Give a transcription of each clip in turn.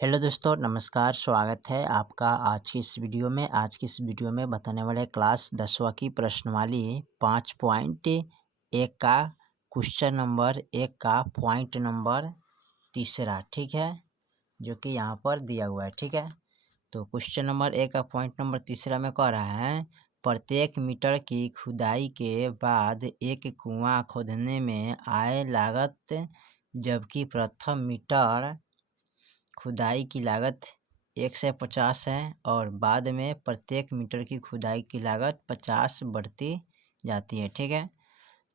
Hello दोस्तों, नमस्कार। स्वागत है आपका आज की इस वीडियो में। आज की इस वीडियो में बताने वाले क्लास 10वीं की प्रश्नवाली 5.1 का क्वेश्चन नंबर 1 का पॉइंट नंबर तीसरा, ठीक है, जो कि यहाँ पर दिया हुआ है। ठीक है, तो क्वेश्चन नंबर 1 का पॉइंट नंबर तीसरा में कह रहा है, प्रत्येक मीटर की खुदाई के बाद एक कुआं खोदने में आय लागत, जबकि प्रथम मीटर खुदाई की लागत 1 से 50 है और बाद में प्रत्येक मीटर की खुदाई की लागत 50 बढ़ती जाती है। ठीक है,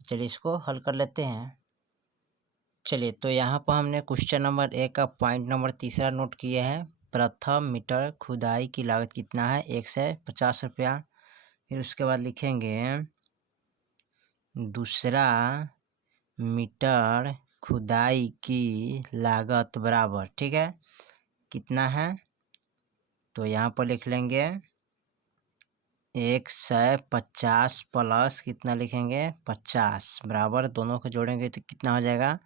चलिए इसको हल कर लेते हैं। चलिए, तो यहाँ पर हमने क्वेश्चन नंबर 1 का पॉइंट नंबर तीसरा नोट किया है। प्रथम मीटर खुदाई की लागत कितना है? 1 से 50 रुपया। फिर उसके बाद लिखेंगे दूसरा मीटर खुदाई की लागत बराबर, ठीक है, कितना है? तो यहाँ पर लिख लेंगे 150 प्लस कितना लिखेंगे? 50 बराबर, दोनों को जोड़ेंगे तो कितना हो जाएगा?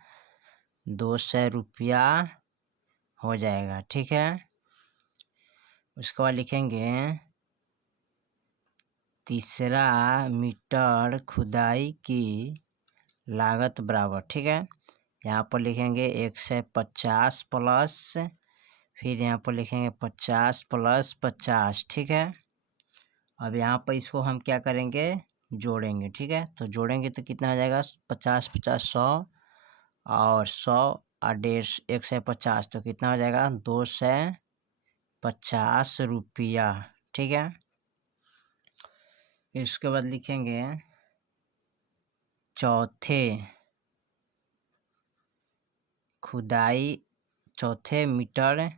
200 रुपया हो जाएगा। ठीक है, उसके बाद लिखेंगे तीसरा मीटर खुदाई की लागत बराबर, ठीक है, यहाँ पर लिखेंगे 150 प्लस, फिर यहाँ पर लिखेंगे 50 प्लस 50। ठीक है, अब यहाँ पर इसको हम क्या करेंगे? जोड़ेंगे। ठीक है, तो जोड़ेंगे तो कितना हो जाएगा? 50 50 100 और 100 और 150 1 से 50 तो कितना हो जाएगा? 250 रुपया। ठीक है, इसके बाद लिखेंगे चौथे मीटर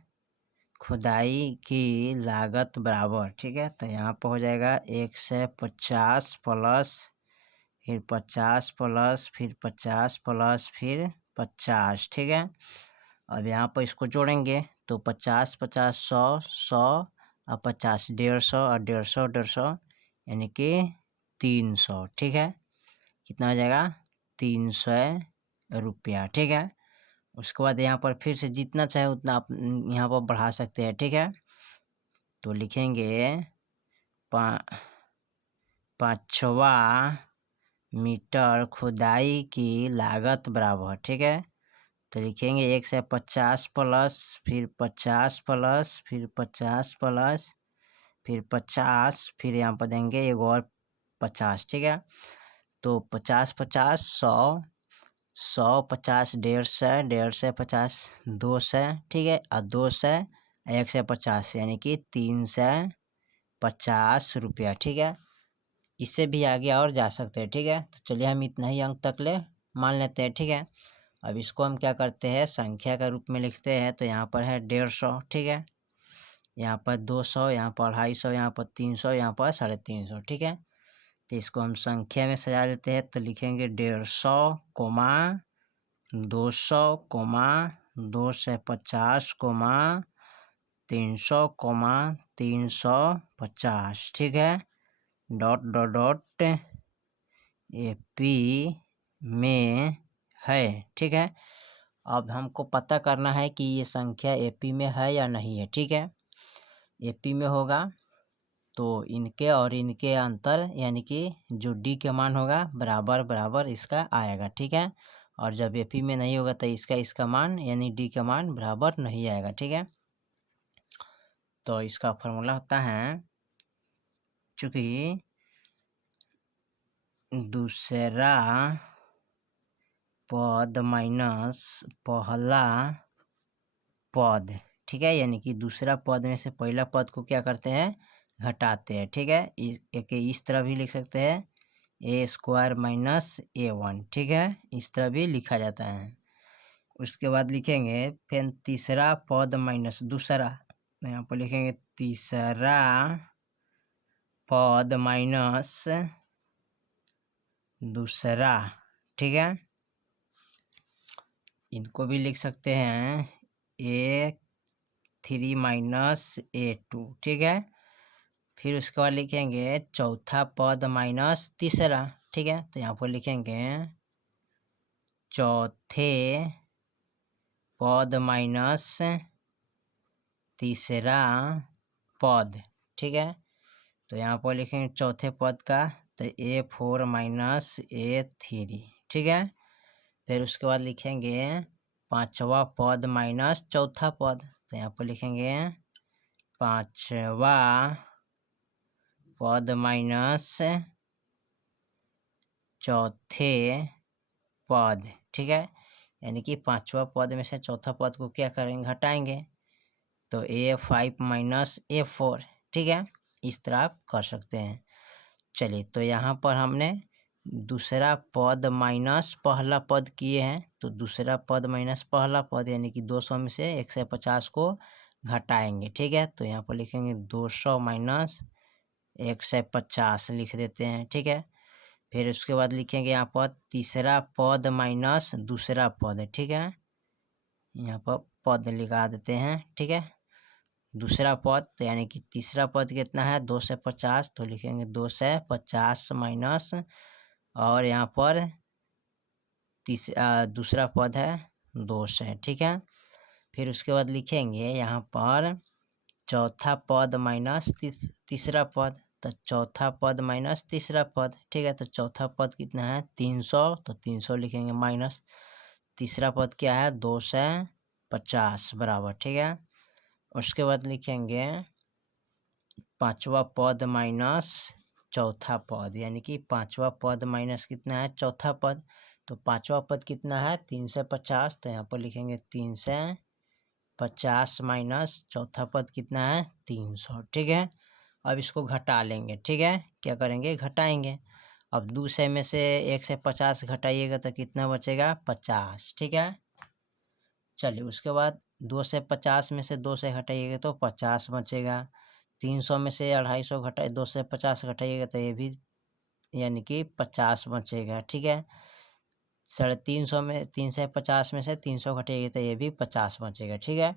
खुदाई की लागत बराबर। ठीक है, तो यहाँ पर हो जाएगा 150 प्लस, फिर 50 प्लस, फिर 50 प्लस, फिर 50। ठीक है, अब यहाँ पर इसको जोड़ेंगे तो 50 50 100 100 और 50 150 और 150 150 यानी कि 300। ठीक है, कितना हो जाएगा? 300 रुपया। ठीक है, उसके बाद यहाँ पर फिर से जितना चाहे उतना आप यहाँ पर बढ़ा सकते हैं। ठीक है, तो लिखेंगे पाँचवा मीटर खुदाई की लागत बराबर। ठीक है, तो लिखेंगे 150 प्लस, फिर 50 प्लस, फिर 50 प्लस, फिर 50, फिर यहाँ पर देंगे एक और 50। ठीक है, तो 50 50 100 100 50 150 150 50 200। ठीक है, और 200 150 यानी कि 350 रुपया। ठीक है, इससे भी आगे और जा सकते हैं। ठीक है, तो चलिए हम इतना ही अंक तक ले मान लेते हैं। ठीक है, अब इसको हम क्या करते हैं? संख्या का रूप में लिखते हैं। तो यहाँ पर है 150, ठीक है, यहाँ पर 200, यहाँ पर 250, यहाँ पर 300, यहाँ पर 350। ठीक है, तो इसको हम संख्या में सजा लेते हैं। तो लिखेंगे 150, 200, 250, 300, 350। ठीक है, डॉट डॉट डॉट एपी में है। ठीक है, अब हमको पता करना है कि ये संख्या एपी में है या नहीं है। ठीक है, एपी में होगा तो इनके और इनके अंतर यानी कि जो डी के मान होगा बराबर बराबर इसका आएगा। ठीक है, और जब एपी में नहीं होगा तो इसका मान यानी डी का मान बराबर नहीं आएगा। ठीक है, तो इसका फॉर्मूला होता है, चूँकि दूसरा पद माइनस पहला पद, ठीक है, यानी कि दूसरा पद में से पहला पद को क्या करते हैं? घटाते हैं। ठीक है, इस तरह भी लिख सकते हैं, A² माइनस A1। ठीक है, इस तरह भी लिखा जाता है। उसके बाद लिखेंगे फिर तीसरा पद माइनस दूसरा, यहाँ पर लिखेंगे तीसरा पद माइनस दूसरा। ठीक है, इनको भी लिख सकते हैं A3 माइनस A2। ठीक है, फिर उसके बाद लिखेंगे चौथा पद माइनस तीसरा। ठीक है, तो यहाँ पर लिखेंगे चौथे पद माइनस तीसरा पद, ठीक है। तो यहाँ पर लिखेंगे चौथे पद का, तो A4 माइनस A3, ठीक है। फिर उसके बाद लिखेंगे पांचवा पद माइनस चौथा पद, तो यहाँ पर लिखेंगे पांचवा पद माइनस चौथे पद, ठीक है। यानी कि पांचवा पद में से चौथा पद को क्या करेंगे, घटाएंगे, तो A5 माइनस A4, ठीक है। इस तरह आप कर सकते हैं। चलिए, तो यहाँ पर हमने दूसरा पद माइनस पहला पद किए हैं, तो दूसरा पद माइनस पहला पद यानी कि 200 में से 150 को घटाएंगे, ठीक है। तो यहाँ पर लिखेंगे 200 माइनस 150 लिख देते हैं, ठीक है। फिर उसके बाद लिखेंगे यहाँ पर तीसरा पद माइनस दूसरा पद, ठीक है। यहाँ पर पद लिखा देते हैं, ठीक है। दूसरा पद तो यानी कि तीसरा पद कितना है, 2 से 50, तो लिखेंगे 2 से 50 माइनस, और यहाँ पर दूसरा पद है 2 से, ठीक है। फिर उसके बाद लिखेंगे यहाँ पर चौथा पद माइनस तीसरा पद, तो चौथा पद माइनस तीसरा पद, ठीक है। तो चौथा पद कितना है 300, तो 300 लिखेंगे माइनस, तीसरा पद क्या है 2 से 50 बराबर, ठीक है। उसके बाद लिखेंगे पांचवा पद माइनस चौथा पद, यानी कि पांचवा पद माइनस कितना है चौथा पद, तो पांचवा पद कितना है 3 से 50, तो यहाँ पर लिखेंगे 3 से 50 माइनस चौथा पद कितना है 300, ठीक है। अब इसको घटा लेंगे, ठीक है। क्या करेंगे, घटाएंगे। अब 200 में से 1 से 50 घटाइएगा तो कितना बचेगा 50, ठीक है। चलिए, उसके बाद 2 से 50 में से 2 से घटाइएगा तो 50 बचेगा। 300 में से 250 घटाए 2 से 50 घटाइएगा तो ये भी यानी कि 50 बचेगा, ठीक है। 350 में 3 से 50 में से 300 घटाइएगा तो ये भी 50 बचेगा, ठीक है।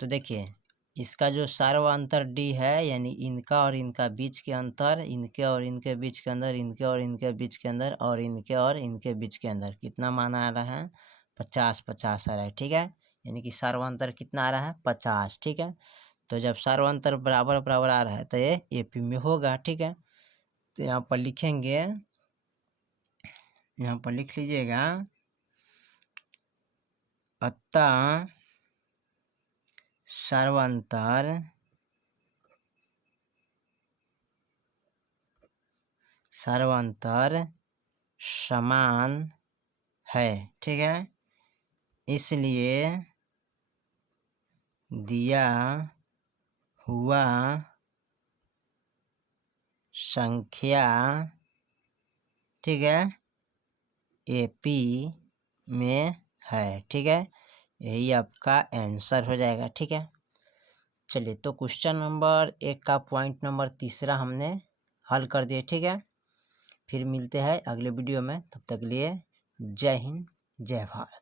तो देखिए, इसका जो सार्वअंतर डी है, यानी इनका और इनका बीच के अंतर, इनके और इनके बीच के अंदर, इनके और इनके बीच के अंदर, और इनके और इनके बीच के अंदर कितना मान आ रहा है 50-50 आ रहा है, ठीक है। यानी कि सार्वअंतर कितना आ रहा है 50, ठीक है। तो जब सार्वअंतर बराबर बराबर आ रहा है तो ये AP में होगा, ठीक है। तो यहाँ पर लिखेंगे, यहाँ पर लिख लीजिएगा, अतः सार्वअंतर समान है, ठीक है। इसलिए दिया हुआ संख्या, ठीक है, AP में है, ठीक है। यही आपका आंसर हो जाएगा, ठीक है। चलिए, तो क्वेश्चन नंबर 1 का पॉइंट नंबर तीसरा हमने हल कर दिए, ठीक है। फिर मिलते हैं अगले वीडियो में, तब तक के लिए जय हिंद, जय भारत।